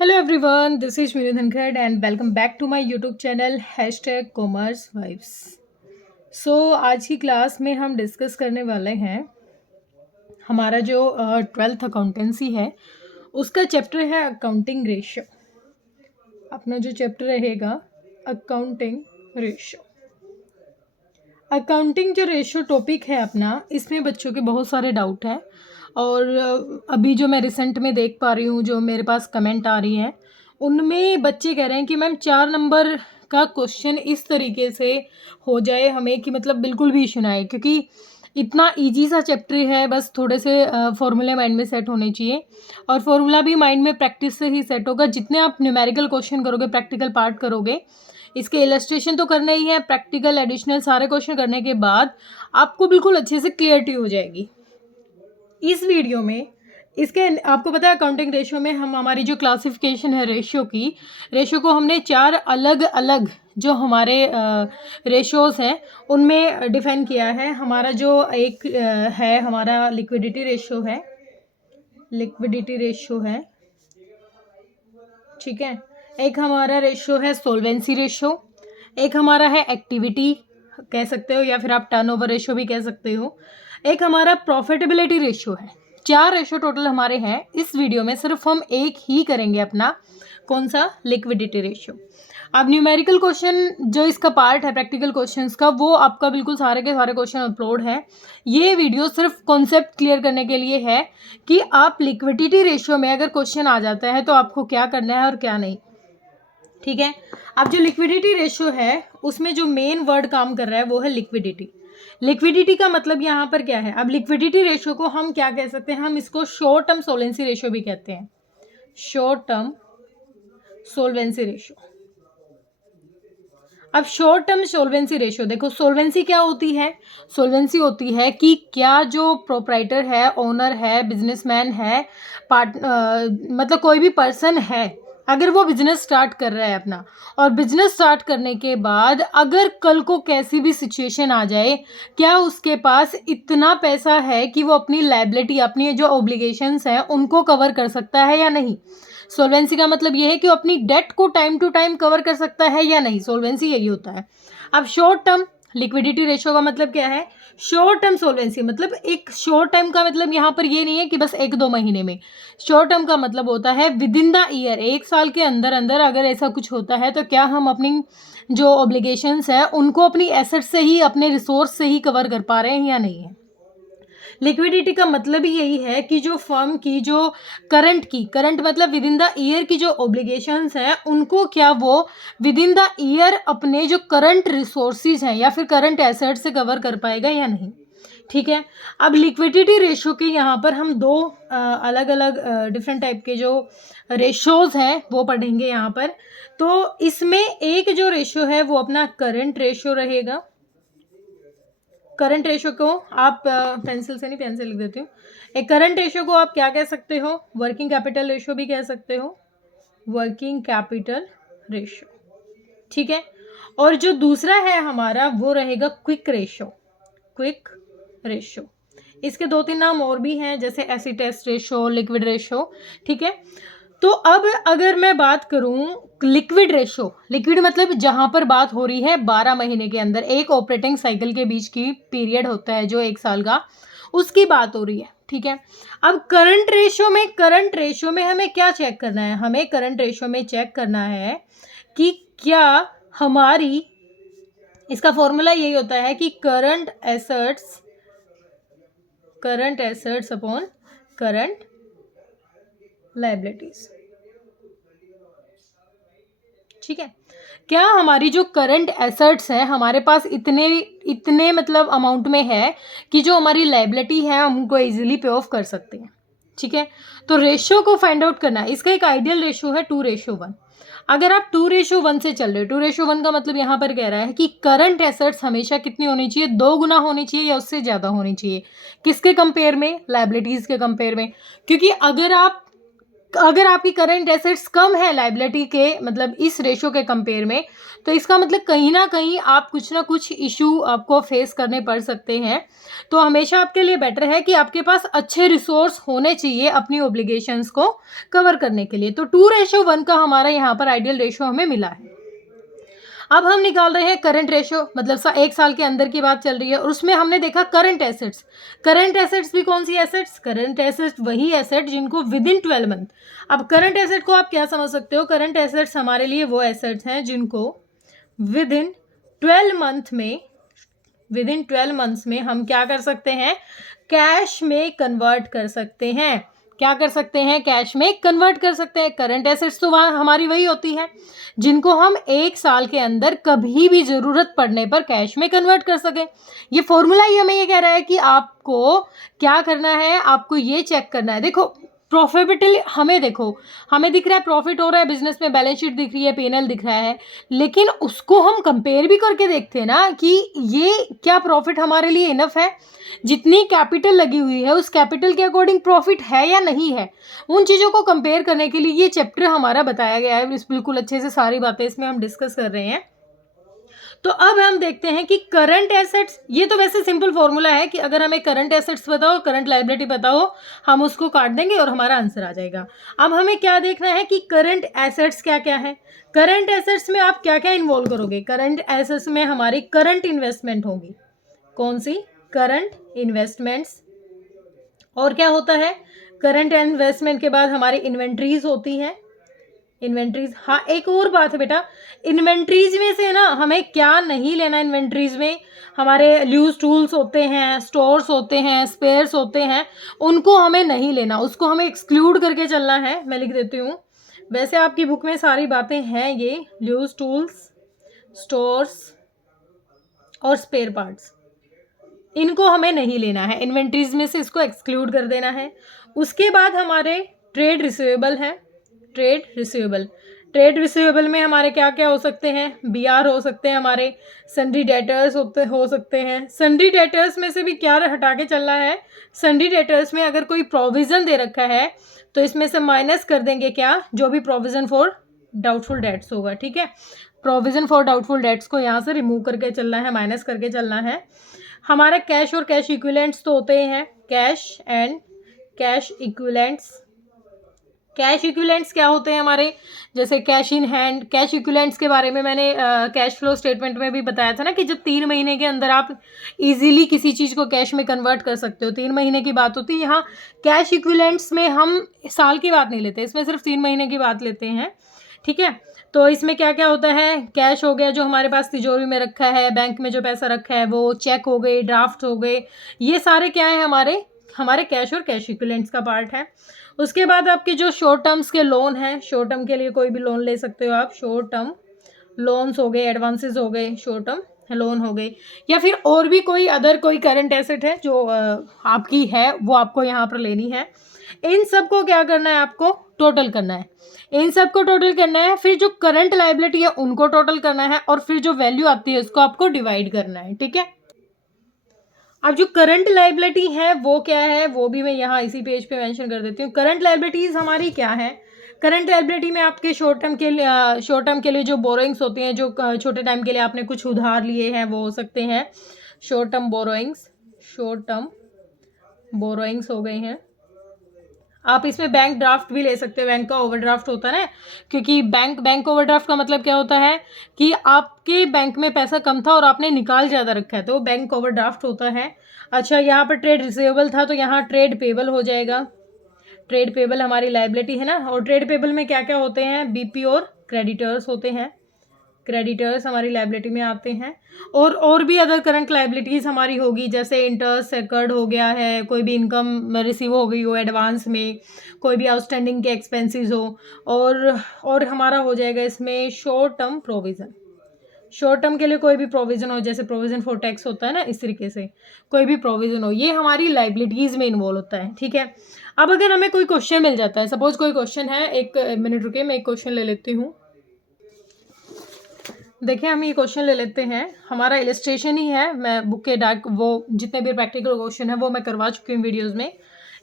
Hello everyone, this is Minu Dhankad and welcome back to my YouTube channel #Commerce Vibes. आज की class में हम discuss करने वाले हैं हमारा जो 12th अकाउंटेंसी है उसका चैप्टर है अकाउंटिंग रेशियो। अपना जो चैप्टर रहेगा अकाउंटिंग रेशियो। अकाउंटिंग जो रेशियो टॉपिक है अपना, इसमें बच्चों के बहुत सारे डाउट हैं और अभी जो मैं रिसेंट में देख पा रही हूँ, जो मेरे पास कमेंट आ रही है, उनमें बच्चे कह रहे हैं कि मैम 4 नंबर का क्वेश्चन इस तरीके से हो जाए हमें कि मतलब बिल्कुल भी इशू ना आए, क्योंकि इतना इजी सा चैप्टर है, बस थोड़े से फॉर्मूले माइंड में सेट होने चाहिए और फॉर्मूला भी माइंड में प्रैक्टिस से ही सेट होगा। जितने आप न्यूमेरिकल क्वेश्चन करोगे, प्रैक्टिकल पार्ट करोगे, इसके इलस्ट्रेशन तो करना ही है, प्रैक्टिकल एडिशनल सारे क्वेश्चन करने के बाद आपको बिल्कुल अच्छे से क्लियरिटी हो जाएगी। इस वीडियो में इसके आपको पता है अकाउंटिंग रेशियो में हम हमारी जो क्लासिफिकेशन है रेशियो को हमने 4 अलग अलग जो हमारे रेशियोज हैं उनमें डिफाइन किया है। हमारा जो एक है हमारा लिक्विडिटी रेशियो है, ठीक है। एक हमारा रेशियो है सोल्वेंसी रेशियो, एक हमारा है एक्टिविटी कह सकते हो या फिर आप टर्नओवर रेशियो भी कह सकते हो, एक हमारा प्रॉफिटेबिलिटी रेशियो है। 4 रेशियो टोटल हमारे हैं। इस वीडियो में सिर्फ हम एक ही करेंगे अपना, कौन सा, लिक्विडिटी रेशियो। अब न्यूमेरिकल क्वेश्चन जो इसका पार्ट है प्रैक्टिकल क्वेश्चंस का, वो आपका बिल्कुल सारे के सारे क्वेश्चन अपलोड है। ये वीडियो सिर्फ कॉन्सेप्ट क्लियर करने के लिए है कि आप लिक्विडिटी रेशियो में अगर क्वेश्चन आ जाता है तो आपको क्या करना है और क्या नहीं, ठीक है। अब जो लिक्विडिटी रेशियो है उसमें जो मेन वर्ड काम कर रहा है वो है लिक्विडिटी। लिक्विडिटी का मतलब यहाँ पर क्या है? अब लिक्विडिटी रेशियो को हम क्या कह सकते हैं? हम इसको शॉर्ट टर्म सोलेंसी रेशियो भी कहते हैं, शॉर्ट टर्म सोल्वेंसी रेशियो। अब शॉर्ट टर्म सोल्वेंसी रेशियो देखो, सोल्वेंसी क्या होती है? सोल्वेंसी होती है कि क्या जो प्रोप्राइटर है, ओनर है, बिजनेसमैन है, मतलब कोई भी पर्सन है, अगर वो बिजनेस स्टार्ट कर रहा है अपना, और बिजनेस स्टार्ट करने के बाद अगर कल को कैसी भी सिचुएशन आ जाए, क्या उसके पास इतना पैसा है कि वो अपनी लायबिलिटी, अपनी जो ऑब्लिगेशंस हैं उनको कवर कर सकता है या नहीं। सोल्वेंसी का मतलब ये है कि वो अपनी डेट को टाइम टू टाइम कवर कर सकता है या नहीं, सोल्वेंसी यही होता है। अब शॉर्ट टर्म लिक्विडिटी रेशियो का मतलब क्या है? शॉर्ट टर्म सोल्वेंसी मतलब एक शॉर्ट टाइम का मतलब यहाँ पर ये नहीं है कि बस 1-2 महीने में। शॉर्ट टर्म का मतलब होता है विद इन द ईयर, 1 साल के अंदर अंदर अगर ऐसा कुछ होता है तो क्या हम अपनी जो ऑब्लिगेशंस है उनको अपनी एसेट से ही, अपने रिसोर्स से ही कवर कर पा रहे हैं या नहीं है। लिक्विडिटी का मतलब ही यही है कि जो फर्म की जो करंट मतलब विद इन द ईयर की जो ऑब्लिगेशंस हैं उनको क्या वो विद इन द ईयर अपने जो करंट रिसोर्सेज हैं या फिर करंट एसेट से कवर कर पाएगा या नहीं, ठीक है। अब लिक्विडिटी रेशियो के यहाँ पर हम 2 अलग अलग डिफरेंट टाइप के जो रेशियोज हैं वो पढ़ेंगे यहाँ पर। तो इसमें एक जो रेशियो है वो अपना करंट रेशियो रहेगा। करंट रेशियो को आप पेंसिल से नहीं, पेन से लिख देती हूँ। एक करंट रेशियो को आप क्या कह सकते हो? वर्किंग कैपिटल रेशियो भी कह सकते हो, वर्किंग कैपिटल रेशियो, ठीक है। और जो दूसरा है हमारा वो रहेगा क्विक रेशियो। इसके 2-3 नाम और भी हैं, जैसे acid test ratio, liquid ratio, ठीक है। तो अब अगर मैं बात करूं लिक्विड रेशियो, लिक्विड मतलब जहां पर बात हो रही है 12 महीने के अंदर, एक ऑपरेटिंग साइकिल के बीच की पीरियड होता है जो 1 साल का, उसकी बात हो रही है, ठीक है। अब करंट रेशियो में हमें क्या चेक करना है? हमें करंट रेशियो में चेक करना है कि क्या हमारी, इसका फॉर्मूला यही होता है कि current assets upon current liabilities, ठीक है। क्या हमारी जो करंट एसेट्स है हमारे पास इतने मतलब अमाउंट में है कि जो हमारी लायबिलिटी है हम उनको इजीली पे ऑफ कर सकते हैं, ठीक है। तो रेशियो को फाइंड आउट करना है। इसका एक आइडियल रेशियो है 2:1। अगर आप 2:1 से चल रहे हो, 2:1 का मतलब यहाँ पर कह रहा है कि करंट एसेट्स हमेशा कितनी होनी चाहिए? 2 गुना होनी चाहिए या उससे ज़्यादा होनी चाहिए। किसके कंपेयर में? लायबिलिटीज़ के कंपेयर में। क्योंकि अगर आप अगर आपकी करंट एसेट्स कम है लायबिलिटी के मतलब इस रेशो के कंपेयर में, तो इसका मतलब कहीं ना कहीं आप कुछ ना कुछ इशू आपको फेस करने पड़ सकते हैं। तो हमेशा आपके लिए बेटर है कि आपके पास अच्छे रिसोर्स होने चाहिए अपनी ऑब्लिगेशंस को कवर करने के लिए। तो 2:1 का हमारा यहाँ पर आइडियल रेशो हमें मिला है। अब हम निकाल रहे हैं करंट रेशो, मतलब 1 साल के अंदर की बात चल रही है और उसमें हमने देखा करंट एसेट्स। करंट एसेट्स भी कौन सी एसेट्स? करंट एसेट्स वही एसेट जिनको विद इन 12 मंथ। अब करंट एसेट को आप क्या समझ सकते हो? करंट एसेट्स हमारे लिए वो एसेट्स हैं जिनको विद इन 12 मंथ में, विद इन 12 मंथ्स में हम क्या कर सकते हैं? कैश में कन्वर्ट कर सकते हैं। क्या कर सकते हैं? कैश में कन्वर्ट कर सकते हैं। करंट एसेट्स तो वहाँ हमारी वही होती है जिनको हम 1 साल के अंदर कभी भी ज़रूरत पड़ने पर कैश में कन्वर्ट कर सकें। ये फॉर्मूला ही हमें ये कह रहा है कि आपको क्या करना है, आपको ये चेक करना है। देखो प्रॉफिटेबल हमें देखो, हमें दिख रहा है प्रॉफिट हो रहा है बिजनेस में, बैलेंस शीट दिख रही है, P&L दिख रहा है, लेकिन उसको हम कंपेयर भी करके देखते हैं ना कि ये क्या प्रॉफिट हमारे लिए इनफ है, जितनी कैपिटल लगी हुई है उस कैपिटल के अकॉर्डिंग प्रॉफिट है या नहीं है। उन चीज़ों को कंपेयर करने के लिए ये चैप्टर हमारा बताया गया है। इस बिल्कुल अच्छे से सारी बातें इसमें हम डिस्कस कर रहे हैं। तो अब हम देखते हैं कि करंट एसेट्स, ये तो वैसे सिंपल फॉर्मूला है कि अगर हमें करंट एसेट्स बताओ, करंट लायबिलिटी बताओ, हम उसको काट देंगे और हमारा आंसर आ जाएगा। अब हमें क्या देखना है कि करंट एसेट्स क्या क्या है। करंट एसेट्स में आप क्या क्या इन्वॉल्व करोगे? करंट एसेट्स में हमारी करंट इन्वेस्टमेंट होगी। कौन सी? Current investments. और क्या होता है? करंट इन्वेस्टमेंट के बाद हमारी इन्वेंट्रीज होती हैं। इन्वेंट्रीज, हाँ एक और बात है बेटा, इन्वेंट्रीज में से ना हमें क्या नहीं लेना। इन्वेंट्रीज में हमारे यूज टूल्स होते हैं, स्टोर्स होते हैं, स्पेयर्स होते हैं, उनको हमें नहीं लेना, उसको हमें एक्सक्लूड करके चलना है। मैं लिख देती हूँ, वैसे आपकी बुक में सारी बातें हैं, ये यूज टूल्स, स्टोर्स और स्पेयर पार्ट्स, इनको हमें नहीं लेना है, इन्वेंट्रीज में से इसको एक्सक्लूड कर देना है। उसके बाद हमारे ट्रेड रिसीवेबल हैं। ट्रेड रिसीवेबल, ट्रेड रिसीवेबल में हमारे क्या क्या हो सकते हैं? BR हो सकते हैं, हमारे सन्ड्री डेटर्स हो सकते हैं। सन्ड्री डेटर्स में से भी क्या हटा के चलना है? सन्ड्री डेटर्स में अगर कोई प्रोविज़न दे रखा है तो इसमें से माइनस कर देंगे क्या? जो भी प्रोविज़न फॉर डाउटफुल डेट्स होगा, ठीक है, प्रोविज़न फॉर डाउटफुल डेट्स को यहाँ से रिमूव करके चलना है, माइनस करके चलना है। हमारा कैश और कैश इक्विवेलेंट्स तो होते हैं, cash and cash equivalents. Cash equivalents क्या होते हैं हमारे? जैसे cash in hand. Cash equivalents के बारे में मैंने कैश फ्लो स्टेटमेंट में भी बताया था ना कि जब 3 महीने के अंदर आप इजीली किसी चीज़ को कैश में कन्वर्ट कर सकते हो, 3 महीने की बात होती है। यहाँ कैश इक्विवेलेंट्स में हम साल की बात नहीं लेते, इसमें सिर्फ 3 महीने की बात लेते हैं, ठीक है। तो इसमें क्या क्या होता है? कैश हो गया जो हमारे पास तिजोरी में रखा है, बैंक में जो पैसा रखा है वो, चेक हो गए, ड्राफ्ट हो गए, ये सारे क्या है? हमारे कैश और कैश इक्विवेलेंट्स का पार्ट है। उसके बाद आपके जो शॉर्ट टर्म्स के लोन हैं, शॉर्ट टर्म के लिए कोई भी लोन ले सकते हो आप, शॉर्ट टर्म लोन्स हो गए, एडवांसेस हो गए, शॉर्ट टर्म लोन हो गए, या फिर और भी कोई अदर कोई करंट एसेट है जो आपकी है, वो आपको यहाँ पर लेनी है। इन सब को क्या करना है? आपको टोटल करना है, इन सब को टोटल करना है, फिर जो करंट लायबिलिटी है उनको टोटल करना है, और फिर जो वैल्यू आती है उसको आपको डिवाइड करना है, ठीक है। अब जो करंट लायबिलिटी है वो क्या है, वो भी मैं यहाँ इसी पेज पे मेंशन कर देती हूँ। करंट लायबिलिटीज हमारी क्या है? करंट लायबिलिटी में आपके शॉर्ट टर्म के लिए जो बोरोइंग्स होती हैं, जो छोटे टाइम के लिए आपने कुछ उधार लिए हैं, वो हो सकते हैं short term borrowings. Short term borrowings हो गए हैं। आप इसमें बैंक ड्राफ्ट भी ले सकते हो, बैंक का ओवरड्राफ्ट होता है ना, क्योंकि बैंक ओवरड्राफ्ट का मतलब क्या होता है कि आपके बैंक में पैसा कम था और आपने निकाल ज़्यादा रखा है, तो बैंक ओवरड्राफ्ट होता है। अच्छा, यहाँ पर ट्रेड रिसीवेबल था तो यहाँ ट्रेड पेबल हो जाएगा। ट्रेड पेबल हमारी लायबिलिटी है ना, और ट्रेड पेबल में क्या क्या होते हैं? BP और क्रेडिटर्स होते हैं। क्रेडिटर्स हमारी लायबिलिटी में आते हैं, और भी अदर करंट लायबिलिटीज़ हमारी होगी, जैसे इंटरेस्ट सेकर्ड हो गया है, कोई भी इनकम रिसीव हो गई हो एडवांस में, कोई भी आउटस्टैंडिंग के एक्सपेंसेस हो, और हमारा हो जाएगा इसमें short term provision. Short term के लिए कोई भी प्रोविज़न हो, जैसे प्रोविज़न फॉर टैक्स होता है ना, इस तरीके से कोई भी प्रोविज़न हो, ये हमारी लायबिलिटीज़ में इन्वॉल्व होता है, ठीक है। अब अगर हमें कोई क्वेश्चन मिल जाता है, सपोज कोई क्वेश्चन है, 1 मिनट रुके, मैं एक क्वेश्चन ले लेती हूँ। देखिए हम ये क्वेश्चन ले लेते हैं, हमारा इलस्ट्रेशन ही है, मैं बुक के डार्क वो जितने भी प्रैक्टिकल क्वेश्चन है वो मैं करवा चुकी हूँ वीडियोस में।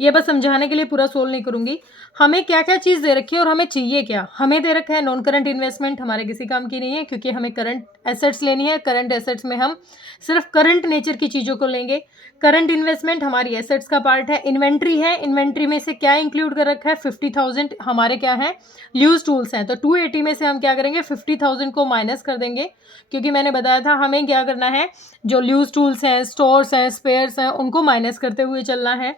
ये बस समझाने के लिए पूरा सोल्व नहीं करूँगी। हमें क्या क्या चीज़ दे रखी है और हमें चाहिए क्या। हमें दे रखा है नॉन करंट इन्वेस्टमेंट, हमारे किसी काम की नहीं है क्योंकि हमें करंट एसेट्स लेनी है। करंट एसेट्स में हम सिर्फ करंट नेचर की चीज़ों को लेंगे। करंट इन्वेस्टमेंट हमारी एसेट्स का पार्ट है। इन्वेंट्री है, इन्वेंट्री में से क्या इंक्लूड कर रखा है, 50,000 हमारे क्या है, यूज टूल्स हैं। तो 280 में से हम क्या करेंगे, 50,000 को माइनस कर देंगे क्योंकि मैंने बताया था हमें क्या करना है, जो यूज टूल्स हैं, स्टोर्स हैं, स्पेयर्स हैं, उनको माइनस करते हुए चलना है।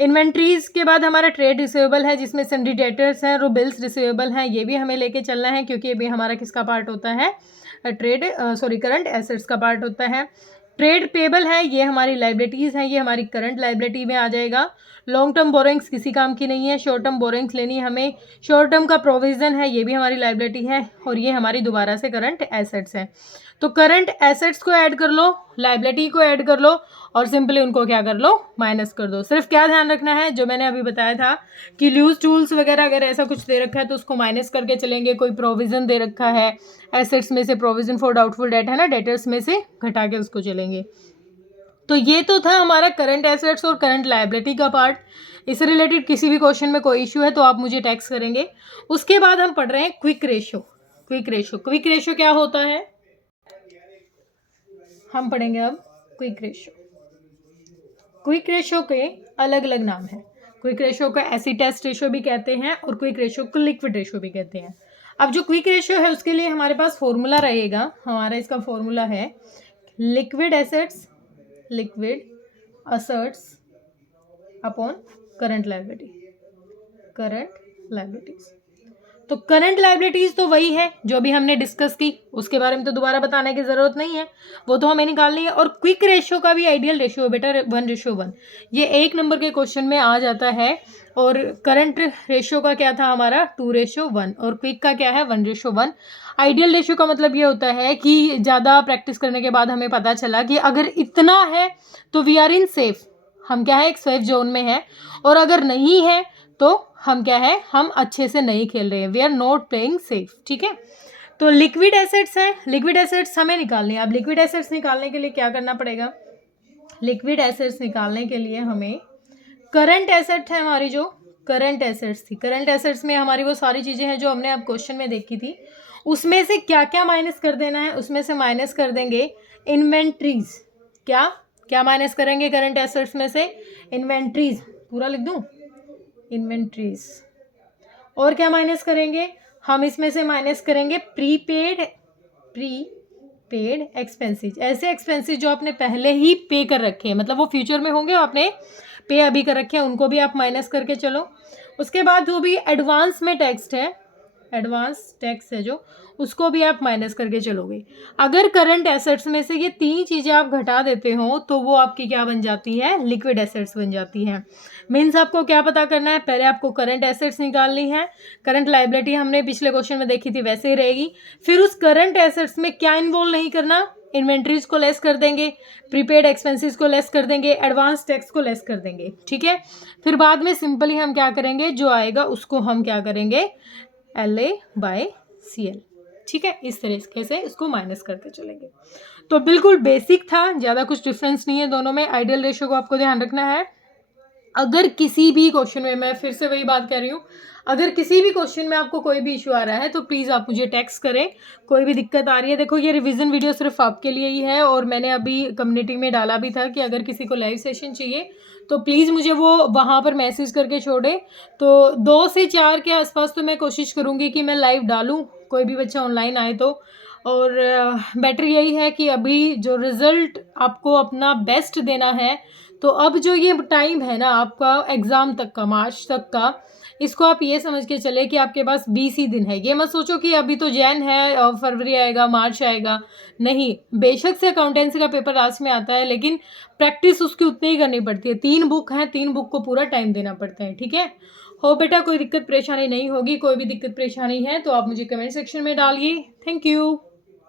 इन्वेंट्रीज के बाद हमारा ट्रेड रिसीवेबल है जिसमें सन्ड्री डेटर्स हैं, और बिल्स रिसीवेबल हैं, ये भी हमें लेके चलना है क्योंकि अभी हमारा किसका पार्ट होता है, करंट एसेट्स का पार्ट होता है। ट्रेड पेबल है, ये हमारी लाइबिलिटीज़ हैं, ये हमारी करंट लाइबिलिटी में आ जाएगा। लॉन्ग टर्म बोरिंग्स किसी काम की नहीं है, शॉर्ट टर्म बोरिंग्स लेनी है हमें। शॉर्ट टर्म का प्रोविज़न है, ये भी हमारी लाइबिलिटी है, और ये हमारी दोबारा से करंट एसेट्स हैं। तो करंट एसेट्स को ऐड कर लो, लाइबिलिटी को ऐड कर लो, और सिंपली उनको क्या कर लो, माइनस कर दो। सिर्फ क्या ध्यान रखना है, जो मैंने अभी बताया था कि यूज टूल्स वगैरह अगर ऐसा कुछ दे रखा है तो उसको माइनस करके चलेंगे। कोई प्रोविज़न दे रखा है एसेट्स में से, प्रोविज़न फॉर डाउटफुल डेट है ना, डेटर्स में से घटा के उसको चलेंगे। तो ये तो था हमारा करंट एसेट्स और करंट लायबिलिटी का पार्ट। इससे रिलेटेड किसी भी क्वेश्चन में कोई इशू है तो आप मुझे टेक्स्ट करेंगे। उसके बाद हम पढ़ रहे हैं क्विक रेशियो। क्विक रेशियो क्या होता है, हम पढ़ेंगे अब क्विक रेशियो। क्विक रेशियो के अलग अलग नाम हैं। क्विक रेशियो को एसिड टेस्ट रेशियो भी कहते हैं और क्विक रेशियो को लिक्विड रेशियो भी कहते हैं। अब जो क्विक रेशियो है उसके लिए हमारे पास फॉर्मूला रहेगा। हमारा इसका फॉर्मूला है liquid assets upon current liabilities. तो करंट लायबिलिटीज तो वही है जो अभी हमने डिस्कस की, उसके बारे में तो दोबारा बताने की ज़रूरत नहीं है, वो तो हमें निकालनी है। और क्विक रेशियो का भी आइडियल रेशियो बेटा 1:1, ये 1 नंबर के क्वेश्चन में आ जाता है। और करंट रेशियो का क्या था हमारा 2:1, और क्विक का क्या है 1:1। आइडियल रेशियो का मतलब ये होता है कि ज़्यादा प्रैक्टिस करने के बाद हमें पता चला कि अगर इतना है तो वी आर इन सेफ, हम क्या है एक सेफ जोन में है, और अगर नहीं है तो हम क्या है, हम अच्छे से नहीं खेल रहे हैं, we are not playing safe. ठीक है, तो लिक्विड एसेट्स हैं, लिक्विड एसेट्स हमें निकालने हैं। अब लिक्विड एसेट्स निकालने के लिए क्या करना पड़ेगा, लिक्विड एसेट्स निकालने के लिए हमें करंट एसेट है हमारी, जो करंट एसेट्स थी, करंट एसेट्स में हमारी वो सारी चीज़ें हैं जो हमने अब क्वेश्चन में देखी थी, उसमें से क्या क्या माइनस कर देना है, उसमें से माइनस कर देंगे इन्वेंट्रीज। क्या क्या माइनस करेंगे करंट एसेट्स में से, इन्वेंट्रीज, पूरा लिख दूं, इन्वेंट्रीज। और क्या माइनस करेंगे, हम इसमें से माइनस करेंगे प्रीपेड एक्सपेंसेस, ऐसे एक्सपेंसेस जो आपने पहले ही पे कर रखे हैं, मतलब वो फ्यूचर में होंगे, आपने पे अभी कर रखे हैं, उनको भी आप माइनस करके चलो। उसके बाद जो भी एडवांस में टैक्स है, एडवांस टैक्स है जो, उसको भी आप माइनस करके चलोगे। अगर करंट एसेट्स में से ये 3 चीज़ें आप घटा देते हो तो वो आपकी क्या बन जाती है, लिक्विड एसेट्स बन जाती है। मीन्स आपको क्या पता करना है, पहले आपको करंट एसेट्स निकालनी है, करंट लायबिलिटी हमने पिछले क्वेश्चन में देखी थी वैसे ही रहेगी। फिर उस करंट एसेट्स में क्या इन्वॉल्व नहीं करना, इन्वेंट्रीज को लेस कर देंगे, प्रीपेड एक्सपेंसेस को लेस कर देंगे, एडवांस टैक्स को लेस कर देंगे। ठीक है, फिर बाद में सिंपली हम क्या करेंगे, जो आएगा उसको हम क्या करेंगे, LA/CL। ठीक है, इस तरीके से इसको माइनस करते चलेंगे। तो बिल्कुल बेसिक था, ज़्यादा कुछ डिफरेंस नहीं है दोनों में। आइडियल रेशियो को आपको ध्यान रखना है। अगर किसी भी क्वेश्चन में, मैं फिर से वही बात कह रही हूँ, अगर किसी भी क्वेश्चन में आपको कोई भी इशू आ रहा है तो प्लीज़ आप मुझे टेक्स्ट करें। कोई भी दिक्कत आ रही है, देखो ये रिवीजन वीडियो सिर्फ आपके लिए ही है, और मैंने अभी कम्युनिटी में डाला भी था कि अगर किसी को लाइव सेशन चाहिए तो प्लीज़ मुझे वो वहाँ पर मैसेज करके छोड़े। तो 2 से 4 के आसपास तो मैं कोशिश करूँगी कि मैं लाइव डालूँ, कोई भी बच्चा ऑनलाइन आए तो। और बेटर यही है कि अभी जो रिज़ल्ट आपको अपना बेस्ट देना है, तो अब जो ये टाइम है ना आपका एग्ज़ाम तक का, मार्च तक का, इसको आप ये समझ के चले कि आपके पास 20 ही दिन है। ये मत सोचो कि अभी तो जैन है और फरवरी आएगा, मार्च आएगा, नहीं। बेशक से अकाउंटेंसी का पेपर लास्ट में आता है, लेकिन प्रैक्टिस उसकी उतनी ही करनी पड़ती है। 3 बुक हैं, 3 बुक को पूरा टाइम देना पड़ता है। ठीक है, हो बेटा, कोई दिक्कत परेशानी नहीं होगी। कोई भी दिक्कत परेशानी है तो आप मुझे कमेंट सेक्शन में डालिए। Thank you.